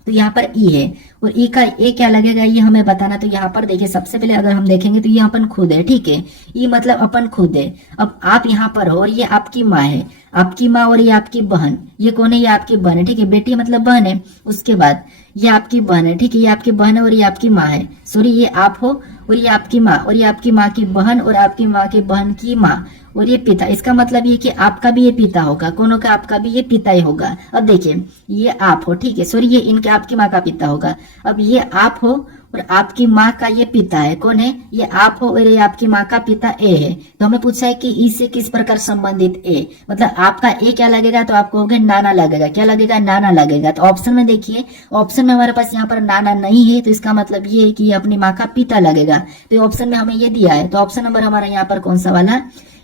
तो यहाँ पर ई है और ई का ए क्या लगेगा ये हमें बताना। तो यहाँ पर देखिए सबसे पहले अगर हम देखेंगे तो ये अपन खुद है। ठीक है, ई मतलब अपन खुद है। अब आप यहाँ पर हो और ये आपकी माँ है, आपकी माँ और ये आपकी बहन, ये कौन है ये आपकी बहन है। ठीक है, बेटी मतलब बहन है। उसके बाद ये आपकी बहन है, ठीक है, ये आपकी बहन है और ये आपकी माँ है, सॉरी ये आप हो और ये आपकी माँ और ये आपकी माँ की बहन और आपकी माँ की बहन की माँ और ये पिता। इसका मतलब ये कि आपका भी ये पिता होगा, कौन होगा आपका भी ये पिता ही होगा। अब देखिए ये आप हो, ठीक है, सॉरी ये इनके आपकी माँ का पिता होगा। अब ये आप हो और आपकी माँ का ये पिता है, कौन है ये आप हो और ये आपकी माँ का पिता ए है। तो हमें पूछा है कि इससे किस प्रकार संबंधित ए, मतलब आपका ए क्या लगेगा तो आपको हो गया नाना लगेगा, क्या लगेगा नाना लगेगा। तो ऑप्शन में देखिए, ऑप्शन में हमारे पास यहाँ पर नाना नहीं है, तो इसका मतलब ये है कि अपनी माँ का पिता लगेगा। तो ऑप्शन में हमें ये दिया है, तो ऑप्शन नंबर हमारा यहाँ पर कौन सा वाला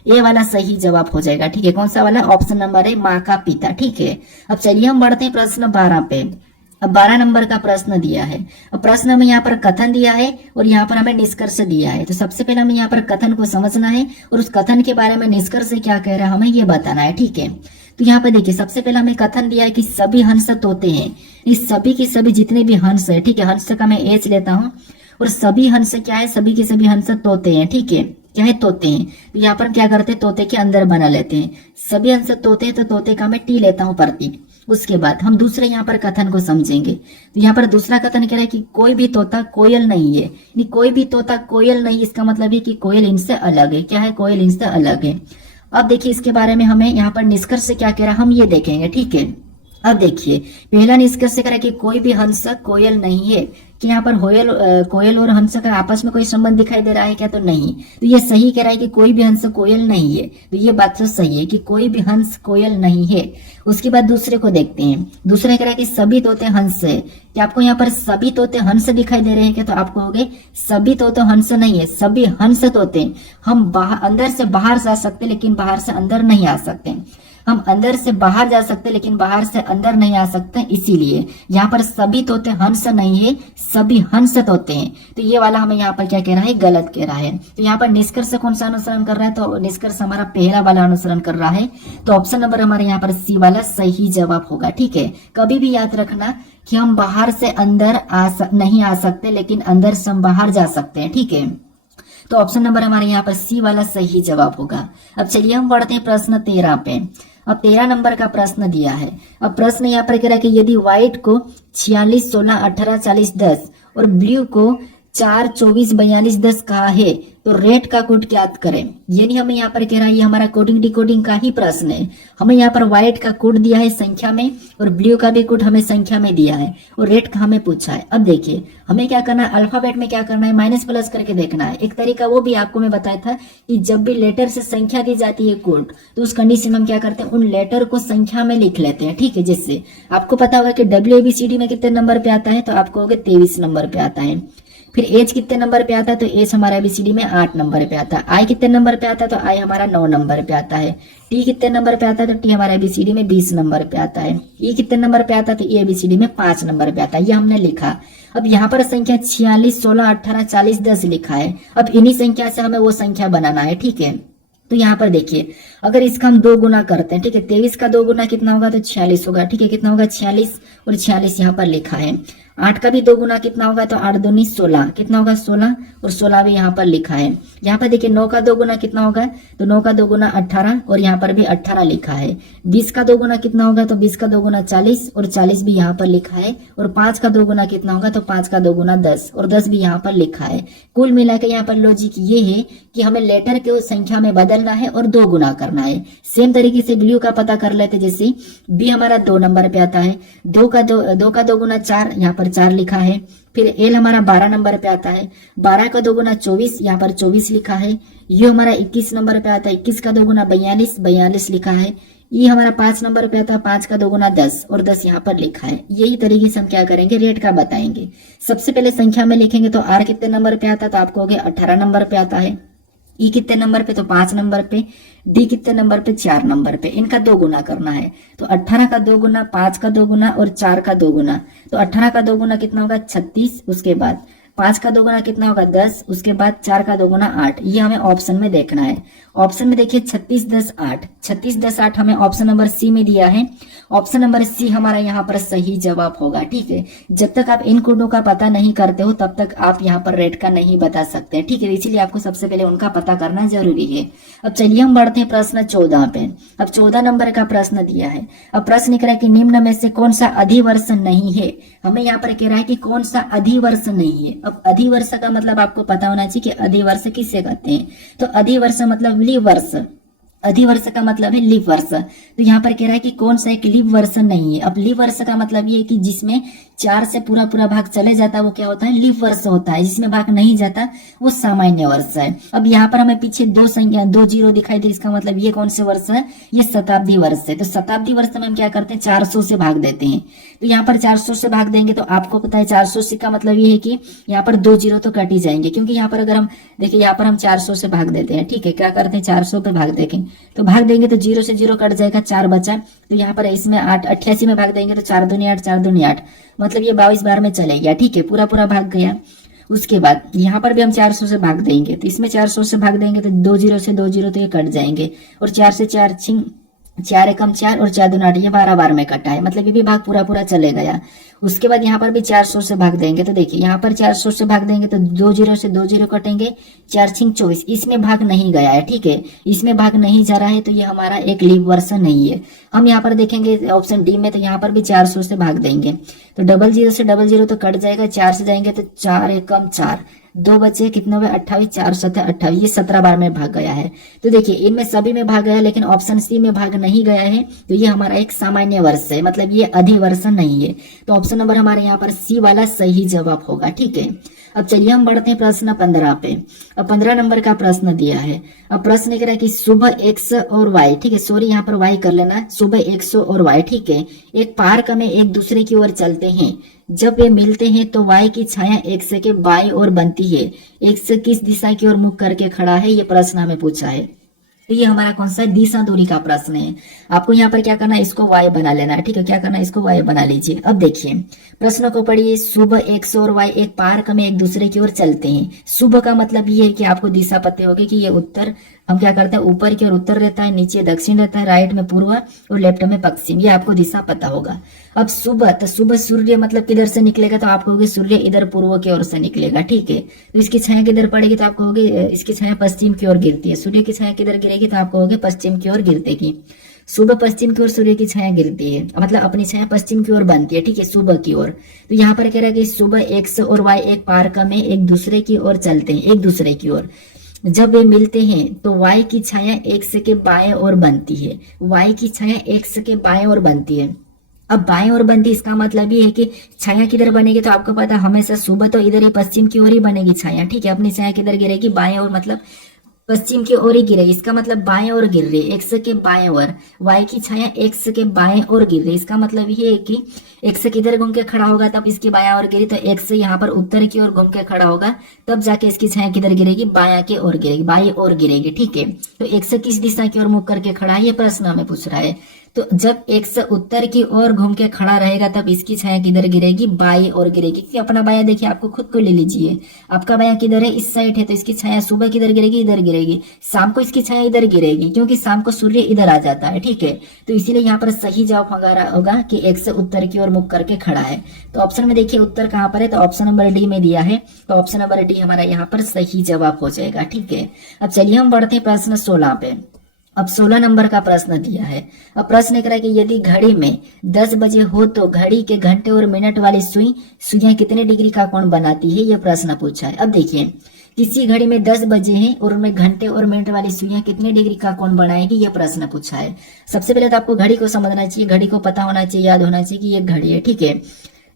ए वाला सही जवाब हो जाएगा। ठीक है, कौन सा वाला ऑप्शन नंबर है माँ का पिता। ठीक है, अब चलिए हम बढ़ते हैं प्रश्न 12 पे। अब 12 नंबर का प्रश्न दिया है। अब प्रश्न में यहाँ पर कथन दिया है और यहाँ पर हमें निष्कर्ष दिया है। तो सबसे पहले हमें यहाँ पर कथन को समझना है और उस कथन के बारे में निष्कर्ष क्या कह रहा है हमें ये बताना है। ठीक है, तो यहाँ पर देखिए सबसे पहले हमें कथन दिया है कि सभी हंस तोते हैं। इस सभी के सभी जितने भी हंस है, ठीक है, हंस का मैं एच लेता हूँ और सभी हंस क्या है, सभी के सभी हंस तोते हैं। ठीक है, क्या है तोते हैं। तो यहाँ पर क्या करते हैं तोते के अंदर बना लेते हैं, सभी हंस तोते हैं, तो तोते का मैं टी लेता हूँ प्रतीक। उसके बाद हम दूसरे यहाँ पर कथन को समझेंगे। तो यहाँ पर दूसरा कथन कह रहा है कि कोई भी तोता कोयल नहीं है, यानी कोई भी तोता कोयल नहीं, इसका मतलब है कि कोयल इनसे अलग है। क्या है, कोयल इनसे अलग है। अब देखिए इसके बारे में हमें यहाँ पर निष्कर्ष क्या कह रहा है हम ये देखेंगे। ठीक है, अब देखिए पहला निष्कर्ष कह रहा है कि कोई भी हंस कोयल नहीं है, कि यहाँ पर कोयल और हंस का आपस में कोई संबंध दिखाई दे रहा है क्या, तो नहीं। तो ये सही कह रहा है कि कोई भी हंस कोयल नहीं है, तो ये बात तो सही है कि कोई भी हंस कोयल नहीं है। उसके बाद दूसरे को देखते हैं। दूसरे कह रहा है कि सभी तोते हंस है। क्या आपको यहाँ पर सभी तोते हंस दिखाई दे रहे हैं क्या, तो आपको हो गए सभी तोते हंस नहीं है, सभी हंस तोते। हम अंदर से बाहर जा सकते लेकिन बाहर से अंदर नहीं आ सकते, हम अंदर से बाहर जा सकते लेकिन बाहर से अंदर नहीं आ सकते, इसीलिए यहाँ पर सभी तोते हंस नहीं है, सभी हंस तोते हैं। तो ये वाला हमें यहाँ पर क्या कह रहा है, गलत कह रहा है। तो यहाँ पर निष्कर्ष कौन सा अनुसरण कर रहा है, तो निष्कर्ष हमारा पहला वाला अनुसरण कर रहा है। तो ऑप्शन नंबर हमारे यहाँ पर सी वाला सही जवाब होगा। ठीक है, कभी भी याद रखना कि हम बाहर से अंदर नहीं आ सकते लेकिन अंदर से हम बाहर जा सकते हैं। ठीक है, तो ऑप्शन नंबर हमारे यहाँ पर सी वाला सही जवाब होगा। अब चलिए हम बढ़ते हैं प्रश्न 13 पे। अब 13 नंबर का प्रश्न दिया है। अब प्रश्न यहाँ पर कह रहा है कि यदि व्हाइट को 46, 16, 18, 40, 10 और ब्लू को 4, 24, 42, 10 कहा है तो रेड का कोड ज्ञात करें। यानी हमें यहाँ पर कह रहा है, ये हमारा कोडिंग डिकोडिंग का ही प्रश्न है। हमें यहाँ पर व्हाइट का कोड दिया है संख्या में, और ब्लू का भी कोड हमें संख्या में दिया है, और रेड का हमें पूछा है। अब देखिए हमें क्या करना है, अल्फाबेट में क्या करना है, माइनस प्लस करके देखना है। एक तरीका वो भी आपको मैं बताया था कि जब भी लेटर से संख्या दी जाती है कोड, तो उस कंडीशन में हम क्या करते हैं, उन लेटर को संख्या में लिख लेते हैं, ठीक है। जिससे आपको पता होगा कि WABCD में कितने नंबर पे आता है, तो आपको होगा 23 नंबर पे आता है। फिर एज कितने नंबर पे आता है, तो एज हमारा ABCD में 8 नंबर पे आता है। आई कितने नंबर पे आता है, तो आई हमारा 9 नंबर पे आता है। टी कितने नंबर पे आता है, तो टी हमारा ABCD में 20 नंबर पे आता है। ई कितने नंबर पे आता है, तो ई ABCD में 5 नंबर पे आता है। ये हमने लिखा। अब यहाँ पर संख्या 46, 16, 18, 40, 10 लिखा है। अब इन्हीं संख्या से हमें वो संख्या बनाना है, ठीक है। तो यहाँ पर देखिए, अगर इसका हम 2 गुना करते हैं, ठीक है, 23 का 2 गुना कितना होगा, तो 46 होगा, ठीक है। कितना होगा, 46, और 46 यहाँ पर लिखा है। 8 का भी 2 गुना कितना होगा, तो 8 दूनी 16, कितना होगा 16, और 16 भी यहाँ पर लिखा है। यहाँ पर देखिए 9 का 2 गुना कितना होगा, तो 9 का 2 गुना 18, और यहाँ पर भी 18 लिखा है। 20 का 2 गुना कितना होगा, तो 20 का 2 गुना 40, और 40 भी यहाँ पर लिखा है। और 5 का 2 गुना कितना होगा, तो 5 का 2 गुना 10, और 10 भी यहाँ पर लिखा है। कुल मिलाकर यहाँ पर लॉजिक ये है कि हमें लेटर के उस संख्या में बदलना है और 2 गुना करना है। सेम तरीके से ब्लू का पता कर लेते, जैसे बी हमारा 2 नंबर पे आता है, 2 का 2 गुना 4, यहाँ पर 4 लिखा है। फिर एल हमारा 12 नंबर पे आता है, 12 का 2 गुना 24, यहाँ पर 24 लिखा है। यू हमारा 21 नंबर पे आता है, 21 का 2 गुना 42, 42 लिखा है। ये हमारा 5 नंबर पे आता है, 5 का 2 गुना 10, और 10 यहाँ पर लिखा है। यही तरीके से हम क्या करेंगे, रेट का बताएंगे। सबसे पहले संख्या में लिखेंगे, तो आर कितने नंबर पे आता है, तो आपको हो गया 18 नंबर पे आता है। ई कितने नंबर पे, तो 5 नंबर पे। डी कितने नंबर पे, 4 नंबर पे। इनका 2 गुना करना है, तो 18 का 2 गुना, 5 का 2 गुना, और 4 का 2 गुना। तो 18 का 2 गुना कितना होगा, 36, उसके बाद 5 का 2 गुना कितना होगा, 10, उसके बाद 4 का 2 गुना 8। ये हमें ऑप्शन में देखना है। ऑप्शन में देखिए 36, 10, 8, 36, 10, 8 हमें ऑप्शन नंबर सी में दिया है। ऑप्शन नंबर सी हमारा यहाँ पर सही जवाब होगा, ठीक है। जब तक आप इन कोडों का पता नहीं करते हो, तब तक आप यहाँ पर रेट का नहीं बता सकते, ठीक है। इसीलिए आपको सबसे पहले उनका पता करना जरूरी है। अब चलिए हम बढ़ते हैं प्रश्न 14 पे। अब 14 नंबर का प्रश्न दिया है। अब प्रश्न कह रहा है कि निम्न में से कौन सा अधिवर्ष नहीं है। हमें यहाँ पर कह रहा है कि कौन सा अधिवर्ष नहीं है। अब अधिवर्ष का मतलब आपको पता होना चाहिए कि अधिवर्ष किसे कहते हैं। तो अधिवर्ष मतलब लीप वर्ष, अधिवर्ष का मतलब है लीप वर्ष। तो यहाँ पर कह रहा है कि कौन सा एक लीप वर्ष नहीं है। अब लीप वर्ष का मतलब ये है कि जिसमें 4 से पूरा भाग चले जाता है, वो क्या होता है, लीप वर्ष होता है। जिसमें भाग नहीं जाता वो सामान्य वर्ष है। अब यहाँ पर हमें पीछे 2 संख्या 2 जीरो दिखाई दे, इसका मतलब ये कौन से वर्ष है, ये शताब्दी वर्ष है। तो शताब्दी वर्ष में हम क्या करते हैं, 400 से भाग देते हैं। तो यहाँ पर 400 से भाग देंगे, तो आपको पता है 400 से का मतलब ये है कि यहाँ पर 2 जीरो तो कट ही जाएंगे, क्योंकि यहाँ पर अगर हम देखिए, यहाँ पर हम 400 से भाग देते हैं, ठीक है। क्या करते हैं, 400 पे भाग देखें, तो भाग देंगे तो 0 से 0 कट जाएगा, 4 बचा। तो यहाँ पर इसमें 8 88 में भाग देंगे, तो 4 दूनी 8, 4 दूनी 8, मतलब ये 22 बार में चले गया, ठीक है। पूरा भाग गया। उसके बाद यहाँ पर भी हम 400 से भाग देंगे, तो इसमें 400 से भाग देंगे तो 2 जीरो से 2 जीरो तो ये कट जाएंगे, और 4 से 4 छिंग 4 एकम 4, और 4 दूना 8, ये 12 बार में कटा है, मतलब ये भी भाग पूरा चले गया। उसके बाद यहाँ पर भी 400 से भाग देंगे, तो देखिए यहाँ पर 400 से भाग देंगे तो 2 जीरो से 2 जीरो कटेंगे, 4 छिंग 24, इसमें भाग नहीं गया है, ठीक है। इसमें भाग नहीं जा रहा है, तो ये हमारा एक लीप वर्ष नहीं है। हम यहाँ पर देखेंगे ऑप्शन डी में, तो यहाँ पर भी 400 से भाग देंगे, तो 00 से 00 तो कट जाएगा, 4 से जाएंगे तो 4 एकम 4, 2 बचे, कितना हुआ 28, 4 7 28, ये 17 बार में भाग गया है। तो देखिए इनमें सभी में भाग गया, लेकिन ऑप्शन सी में भाग नहीं गया है, तो ये हमारा एक सामान्य वर्ष है, मतलब ये अधिवर्ष नहीं है। तो ऑप्शन नंबर हमारे यहाँ पर सी वाला सही जवाब होगा, ठीक है। अब चलिए हम बढ़ते हैं प्रश्न 15 पे। अब 15 नंबर का प्रश्न दिया है। अब प्रश्न कह रहा है कि सुबह x और y, ठीक है, सॉरी यहाँ पर y कर लेना, सुबह x और y, ठीक है, एक पार्क में एक दूसरे की ओर चलते हैं। जब वे मिलते हैं तो y की छाया x के बाईं ओर बनती है। x किस दिशा की ओर मुख करके खड़ा है, ये प्रश्न हमें पूछा है। तो ये हमारा कौन सा दिशा दूरी का प्रश्न है। आपको यहाँ पर क्या करना है, इसको y बना लेना है, ठीक है। क्या करना है, इसको y बना लीजिए। अब देखिए प्रश्न को पढ़िए। सुबह x और y एक पार्क में एक दूसरे की ओर चलते हैं। सुबह का मतलब ये है कि आपको दिशा पता होगी कि ये उत्तर, हम क्या करते हैं, ऊपर की ओर उत्तर रहता है, नीचे दक्षिण रहता है, राइट में पूर्व और लेफ्ट में पश्चिम, ये आपको दिशा पता होगा। अब सुबह, तो सुबह सूर्य मतलब किधर से निकलेगा, तो आप कहोगे सूर्य इधर पूर्व की ओर से निकलेगा, ठीक है। तो इसकी छाया किधर पड़ेगी, तो आप कहोगे इसकी छाया पश्चिम की ओर गिरती है। सूर्य की छाया किधर गिरेगी, तो आप कहोगे पश्चिम की ओर गिरतेगी। सुबह पश्चिम की ओर सूर्य की छाया गिरती है, मतलब अपनी छाया पश्चिम की ओर बनती है, ठीक है, सुबह की ओर। तो यहाँ पर कह रहा है कि सुबह x और y एक पार्क में एक दूसरे की ओर चलते हैं, एक दूसरे की ओर। जब वे मिलते हैं तो y की छाया x के बाएं ओर बनती है, y की छाया x के बाएं ओर बनती है। अब बाएं ओर बनती है, इसका मतलब ये है कि छाया किधर बनेगी, तो आपको पता हमेशा सुबह तो इधर ही पश्चिम की ओर ही बनेगी छाया, ठीक है। अपनी छाया किधर गिरेगी, बाएं ओर, मतलब पश्चिम की ओर ही गिरेगी, इसका मतलब बाएं ओर गिर रही है, एक्स के बाएं ओर, वाई की छाया एक्स के बाएं ओर गिर रही है। इसका मतलब ये है कि एक्स किधर घूम के खड़ा होगा तब इसके बाएं ओर गिरी, तो एक्स यहाँ पर उत्तर की ओर घूम के खड़ा होगा तब जाके इसकी छाया किधर गिरेगी, बायां की ओर गिरेगी, बाई ओर गिरेगी, ठीक है। तो एक्स किस दिशा की ओर मुख करके खड़ा है, ये प्रश्न हमें पूछ रहा है। तो जब एक्स उत्तर की ओर घूम के खड़ा रहेगा तब इसकी छाया किधर गिरेगी, बाई ओर गिरेगी। क्योंकि अपना बाया देखिए, आपको खुद को ले लीजिए, आपका बाया किधर है, इस साइड है, तो इसकी छाया सुबह किधर गिरेगी, इधर गिरेगी। शाम को इसकी छाया इधर गिरेगी क्योंकि शाम को सूर्य इधर आ जाता है, ठीक है। तो इसीलिए यहाँ पर सही जवाब हमारा होगा कि एक्स उत्तर की ओर मुख करके खड़ा है। तो ऑप्शन में देखिए उत्तर कहाँ पर है, तो ऑप्शन नंबर डी में दिया है, तो ऑप्शन नंबर डी हमारा यहाँ पर सही जवाब हो जाएगा, ठीक है। अब चलिए हम बढ़ते हैं प्रश्न 16 पे। अब 16 नंबर का प्रश्न दिया है। अब प्रश्न कह रहा है कि यदि घड़ी में 10 बजे हो तो घड़ी के घंटे और मिनट वाली सुइयां कितने डिग्री का कोण बनाती है, यह प्रश्न पूछा है। अब देखिए, किसी घड़ी में 10 बजे हैं और उनमें घंटे और मिनट वाली सुइयां कितने डिग्री का कोण बनाएगी, यह प्रश्न पूछा है। सबसे पहले तो आपको घड़ी को समझना चाहिए, घड़ी को पता होना चाहिए, याद होना चाहिए कि ये घड़ी है, ठीक है।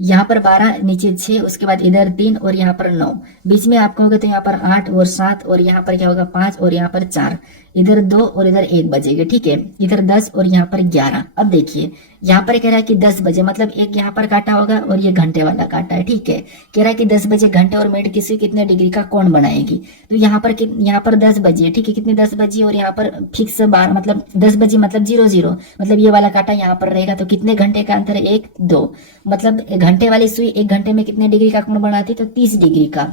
यहाँ पर 12, नीचे 6, उसके बाद इधर 3 और यहाँ पर 9, बीच में आपको होगा तो यहाँ पर 8 और 7 और यहाँ पर क्या होगा 5 और यहाँ पर 4, इधर 2 और इधर 1 बजेगा, ठीक है। इधर 10 और यहाँ पर 11। अब देखिए यहाँ पर कह रहा है कि 10 बजे, मतलब एक यहाँ पर काटा होगा और ये घंटे वाला काटा है, ठीक है। कह रहा है कि 10 बजे घंटे और मिनट किसी कितने डिग्री का कोण बनाएगी। तो यहाँ पर 10 बजे, ठीक है, कितनी 10 बजे और यहाँ पर फिक्स 12, मतलब 10 बजे मतलब 00, मतलब ये वाला काटा यहाँ पर रहेगा। तो कितने घंटे का अंतर है, 1 2, मतलब घंटे वाली सुई एक घंटे में कितने डिग्री का कोण बनाती है, तो 30 डिग्री का।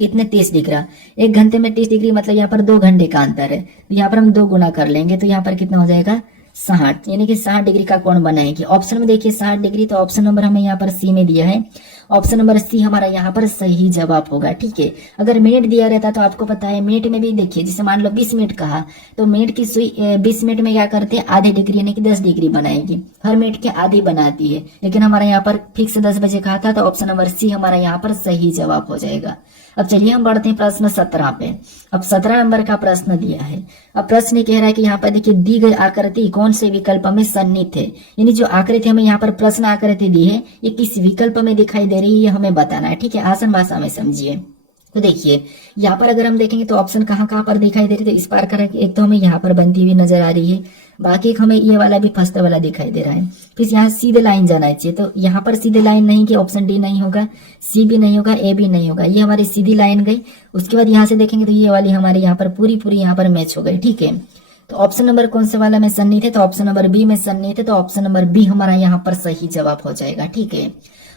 कितने, 30 डिग्री। एक घंटे में 30 डिग्री, मतलब यहाँ पर 2 घंटे का अंतर है, तो यहाँ पर हम 2 गुना कर लेंगे, तो यहाँ पर कितना हो जाएगा 60, यानी कि 60 डिग्री का कोण बनाएगी। ऑप्शन में देखिए 60 डिग्री, तो ऑप्शन नंबर हमें यहाँ पर सी में दिया है, ऑप्शन नंबर सी हमारा यहाँ पर सही जवाब होगा, ठीक है। अगर मिनट दिया रहता तो आपको पता है मिनट में भी देखिए, जैसे मान लो 20 मिनट कहा तो मिनट की सुई 20 मिनट में क्या करते हैं, आधी डिग्री यानी कि 10 डिग्री बनाएगी, हर मिनट के आधी बनाती है। लेकिन हमारा यहाँ पर फिक्स 10 बजे कहा था, तो ऑप्शन नंबर सी हमारा यहाँ पर सही जवाब हो जाएगा। अब चलिए हम बढ़ते हैं प्रश्न 17 पे। अब 17 नंबर का प्रश्न दिया है। अब प्रश्न कह रहा है कि यहाँ पर देखिए दी गई आकृति कौन से विकल्प में सन्निहित है, यानी जो आकृति हमें यहाँ पर प्रश्न आकृति दी है ये किस विकल्प में दिखाई दे रही है, ये हमें बताना है, ठीक है। आसान भाषा में समझिए। तो देखिए यहाँ पर अगर हम देखेंगे तो ऑप्शन कहाँ कहाँ पर दिखाई दे रही है, तो इस बार करें एक तो हमें यहाँ पर बनती हुई नजर आ रही है, बाकी हमें ये वाला भी फर्स्ट वाला दिखाई दे रहा है। फिर यहाँ सीधे लाइन जाना चाहिए, तो यहाँ पर सीधे लाइन नहीं कि ऑप्शन डी नहीं होगा, सी भी नहीं होगा, ए भी नहीं होगा, ये हमारी सीधी लाइन गई। उसके बाद यहाँ से देखेंगे तो ये वाली हमारी यहाँ पर पूरी यहाँ पर मैच हो गई, ठीक है। तो ऑप्शन नंबर कौन से वाला में सन्निहित है, तो ऑप्शन नंबर बी में सन्निहित है, तो ऑप्शन नंबर बी हमारा यहाँ पर सही जवाब हो जाएगा, ठीक है।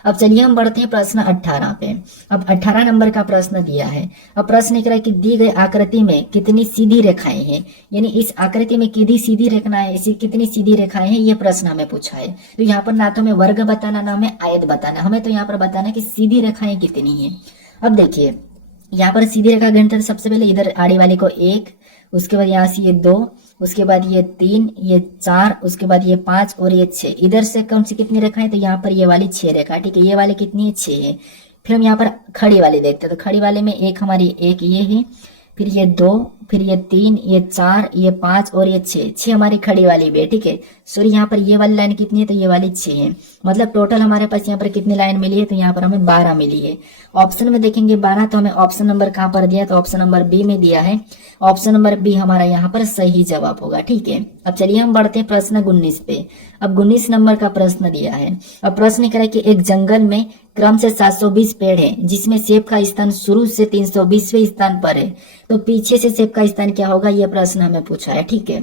अब चलिए हम बढ़ते हैं प्रश्न 18 पे। अब 18 नंबर का प्रश्न दिया है। अब प्रश्न कह रहा है कि दी गई आकृति में कितनी सीधी रेखाएं हैं, यानी इस आकृति में कितनी सीधी रेखाएं, इसी कितनी सीधी रेखाएं हैं, ये प्रश्न हमें पूछा है। तो यहाँ पर ना तो हमें वर्ग बताना, ना हमें आयत बताना, हमें तो यहाँ पर बताना कि सीधी रेखाएं कितनी है। अब देखिए यहाँ पर सीधी रेखा गणित, सबसे पहले इधर आड़ी वाले को 1, उसके बाद यहाँ से ये 2, उसके बाद ये 3, ये 4, उसके बाद ये 5 और ये 6। इधर से कौन सी कितनी रेखा है, तो यहाँ पर ये वाली 6 रेखा, ठीक है। ये वाली कितनी है, 6 है। फिर हम यहाँ पर खड़ी वाली देखते हैं, तो खड़ी वाले में एक हमारी एक ये है, फिर ये 2, फिर ये 3, ये 4, ये 5 और ये 6 हमारी खड़ी वाली भी है, ठीक है। सॉरी यहाँ पर ये वाली लाइन कितनी है, तो ये वाली 6 है, मतलब टोटल हमारे पास यहाँ पर कितनी लाइन मिली है, तो यहाँ पर हमें 12 मिली है। ऑप्शन में देखेंगे 12, तो हमें ऑप्शन नंबर कहाँ पर दिया, तो ऑप्शन नंबर बी में दिया है, ऑप्शन नंबर बी हमारा यहाँ पर सही जवाब होगा, ठीक है। अब चलिए हम बढ़ते हैं प्रश्न 19 पे। अब 19 नंबर का प्रश्न दिया है। अब प्रश्न कह रहा है कि एक जंगल में क्रम से 720 पेड़ है, जिसमें सेब का स्थान शुरू से 320वें स्थान पर है, तो पीछे से सेब का स्थान क्या होगा, यह प्रश्न हमें पूछा है, ठीक है।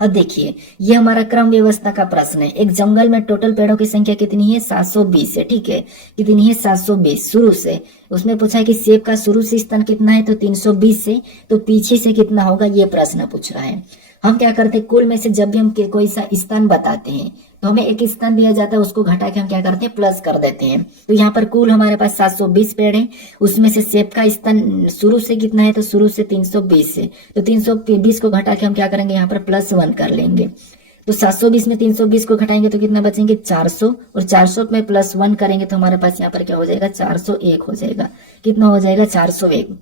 अब देखिए ये हमारा क्रम व्यवस्था का प्रश्न है। एक जंगल में टोटल पेड़ों की संख्या कितनी है, 720 है, ठीक है। कितनी है, 720 शुरू से। उसमें पूछा है कि सेब का शुरू से स्थान कितना है, तो 320 से, तो पीछे से कितना होगा, ये प्रश्न पूछ रहा है। हम क्या करते हैं, कुल में से जब भी हम कोई सा स्थान बताते हैं तो हमें एक स्थान दिया जाता है, उसको घटा के हम क्या करते हैं, प्लस कर देते हैं। तो यहाँ पर कुल हमारे पास 720 पेड़ है, उसमें से सेब का स्थान शुरू से कितना है, तो शुरू से 320 से, तो 320 को घटा के हम क्या करेंगे, यहाँ पर +1 कर लेंगे। तो 720 में 320 को घटाएंगे तो कितना बचेंगे, 400, और 400 में +1 करेंगे तो हमारे पास यहाँ पर क्या हो जाएगा, 401 हो जाएगा। कितना हो जाएगा, 401।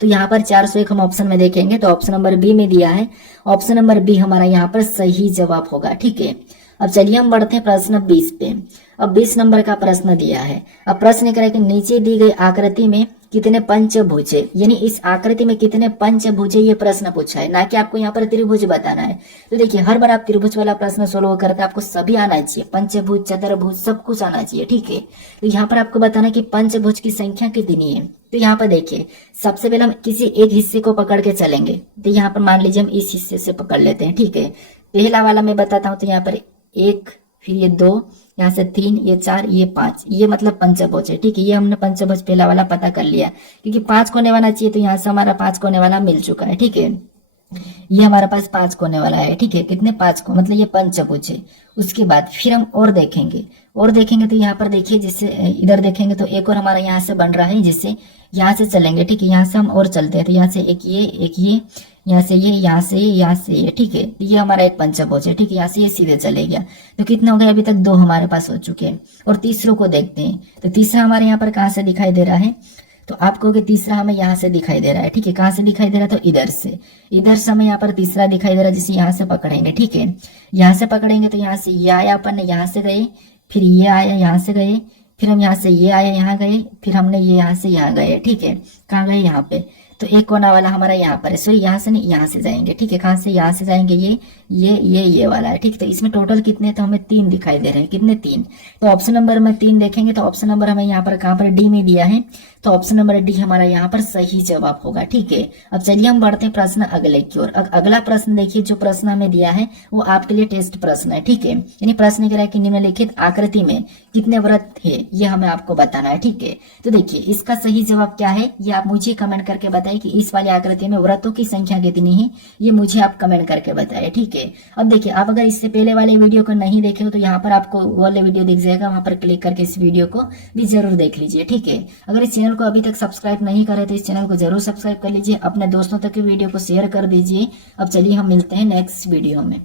तो यहाँ पर 401 हम ऑप्शन में देखेंगे तो ऑप्शन नंबर बी में दिया है। ऑप्शन नंबर बी हमारा यहाँ पर सही जवाब होगा। ठीक है, अब चलिए हम बढ़ते हैं प्रश्न 20 पे। अब 20 नंबर का प्रश्न दिया है। अब प्रश्न कह रहा है कि नीचे दी गई आकृति में कितने पंचभुज है, यानी इस आकृति में कितने पंचभुज है, ये प्रश्न पूछा है, ना कि आपको यहाँ पर त्रिभुज बताना है। तो देखिए हर बार आप त्रिभुज वाला प्रश्न सोल्व करते हैं आपको सभी आना चाहिए, पंचभुज चतुर्भुज सब कुछ आना चाहिए। ठीक है, तो यहाँ पर आपको बताना है कि पंचभुज की संख्या कितनी है। तो यहाँ पर देखिए सबसे पहले हम किसी एक हिस्से को पकड़ के चलेंगे। तो यहाँ पर मान लीजिए हम इस हिस्से से पकड़ लेते हैं। ठीक है, पहला वाला मैं बताता हूँ। तो यहाँ पर 1, फिर ये 2, यहाँ से 3, ये 4, ये 5, ये मतलब पंचभुज है। ठीक है, ये हमने पंचभुज पहला वाला पता कर लिया, क्योंकि 5 कोने वाला चाहिए तो यहाँ से हमारा 5 कोने वाला मिल चुका है। ठीक है, ये हमारे पास 5 कोने वाला है। ठीक है, कितने 5 को मतलब ये पंचभुज है। उसके बाद फिर हम और देखेंगे तो यहाँ पर देखिए जिससे इधर देखेंगे तो एक और हमारा यहाँ से बन रहा है, जिससे यहाँ से चलेंगे। ठीक है, यहाँ से हम और चलते हैं तो यहाँ से एक ये, यहाँ से ये, यहाँ से ये, यहाँ से ये। ठीक है, ये हमारा एक पंचभुज है। ठीक है, यहाँ से ये सीधे चले गया। तो कितने हो गए, अभी तक 2 हमारे पास हो चुके हैं। और तीसरों को देखते हैं तो तीसरा हमारे यहाँ पर कहाँ से दिखाई दे रहा है, तो आप कहोगे तीसरा हमें यहाँ से दिखाई दे रहा है। ठीक है, कहाँ से दिखाई दे रहा है, तो इधर से हमें यहाँ पर तीसरा दिखाई दे रहा है, जिसे यहाँ से पकड़ेंगे। ठीक है, यहाँ से पकड़ेंगे तो यहाँ से ये आया, अपन यहाँ से गए, फिर ये आया, यहाँ से गए, फिर हम यहाँ से ये आया, यहाँ गए, फिर हमने ये यहाँ से यहाँ गए। ठीक है, कहाँ गए, यहाँ पे। तो एक कोना वाला हमारा यहाँ पर है, सॉरी यहाँ से नहीं, यहाँ से जाएंगे। ठीक है, कहाँ से, यहाँ से जाएंगे, ये वाला है। ठीक है, तो इसमें टोटल कितने, तो हमें 3 दिखाई दे रहे हैं। कितने, 3। तो ऑप्शन नंबर में 3 देखेंगे तो ऑप्शन नंबर हमें यहाँ पर कहाँ पर डी में दिया है, तो ऑप्शन नंबर डी हमारा यहाँ पर सही जवाब होगा। ठीक है, अब चलिए हम बढ़ते हैं प्रश्न अगले की ओर। अगला प्रश्न देखिए, जो प्रश्न हमें दिया है वो आपके लिए टेस्ट प्रश्न है। ठीक है, यानी प्रश्न कह रहा है कि निम्नलिखित आकृति में कितने व्रत है, ये हमें आपको बताना है। ठीक है, तो देखिए इसका सही जवाब क्या है ये आप मुझे कमेंट करके बताइए कि इस वाली आकृति में व्रतों की संख्या कितनी है, ये मुझे आप कमेंट करके बताइए। ठीक है, अब देखिए आप अगर इससे पहले वाले वीडियो को नहीं देखे हो तो यहाँ पर आपको वाले वीडियो दिख जाएगा, वहां पर क्लिक करके इस वीडियो को भी जरूर देख लीजिए। ठीक है, अगर इस चैनल को अभी तक सब्सक्राइब नहीं करे तो इस चैनल को जरूर सब्सक्राइब कर लीजिए, अपने दोस्तों तक वीडियो को शेयर कर दीजिए। अब चलिए हम मिलते हैं नेक्स्ट वीडियो में।